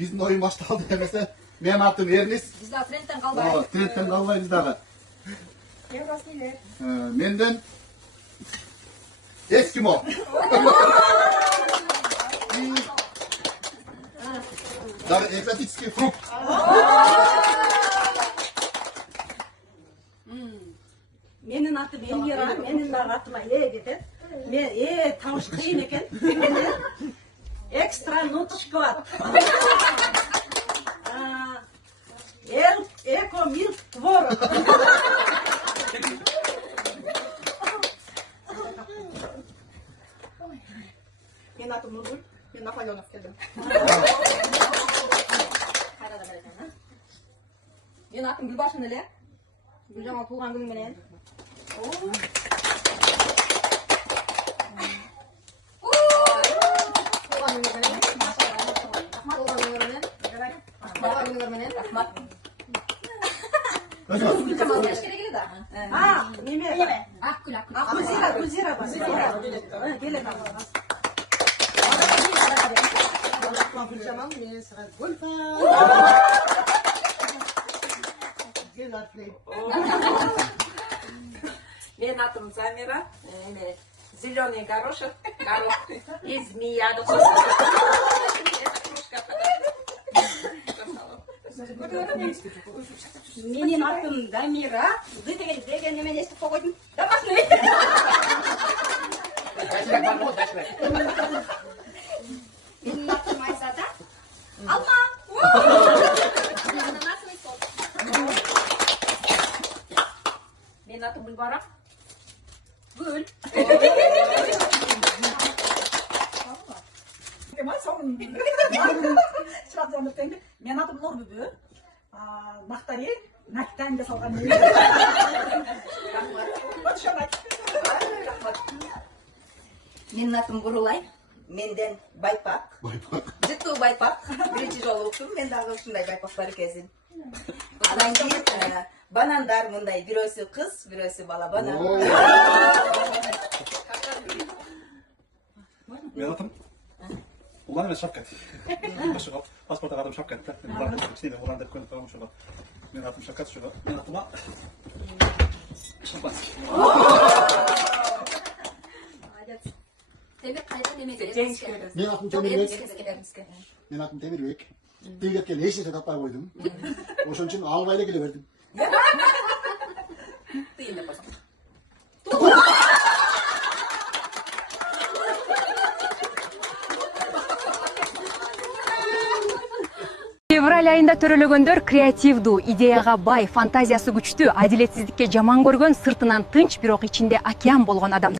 Биздин оюн башталды эмесе. Менин атым Эрнис. Биз да трендтен калбайбыз. Трендтен калбайбыз дагы. Евросилер. Менден Эскимо. Дагы экзотический фрукт. Менин атым Эльмира, менин дагы атыма кетет. Мен табыш кыйын экен. Экстра нутшкват. Эко милк творог. Менин атым Нургүл, мен Наполеонов келдим. Менин атым Гүлбашын эле. Гүлжамал туулган күнү менен. Неме? Гүлзира бар. Келет. Gülcamal mı? Sıra Gülfa. Gel atlayın. Менин атым Замира, зеленый горошек, и змея. Менин атым Дамира. Вы деген неме естип койдум. Домашний. Менин атым Айзада. Алма. Менин атым Гүлбара. Гүл. Мен атым Нурбүбү. Мактари нактанга салган. Менин атым Бурулай. Менден Байпак. Жыттуу Байпак. Биринчи жолу уктум. Мен дагы ушундай байпак бар экенсин. Андан кийин банандар мындай бирөөсү кыз, бирөөсү бала банан. Менин атым Улан эмес Шапкат. Паспорттагы атым Шапкат да. Кичине Улан деп көрүнүп турган ошого. Менин атым Шапкат ошого. Менин атыма Шампанский. Темир кайда неме керек? Менин атым Темирбек. Менин атым Темирбек. Тегетке эч нерсе таппай койдум. Ошон үчүн албай эле келе бердим. Тыйын деп койсоң. Февраль айында төрөлгөндөр креативдүү, идеяга бай, фантазиясы күчтүү, адилетсиздикке жаман көргөн, сыртынан тынч, бирок ичинде океан болгон адам.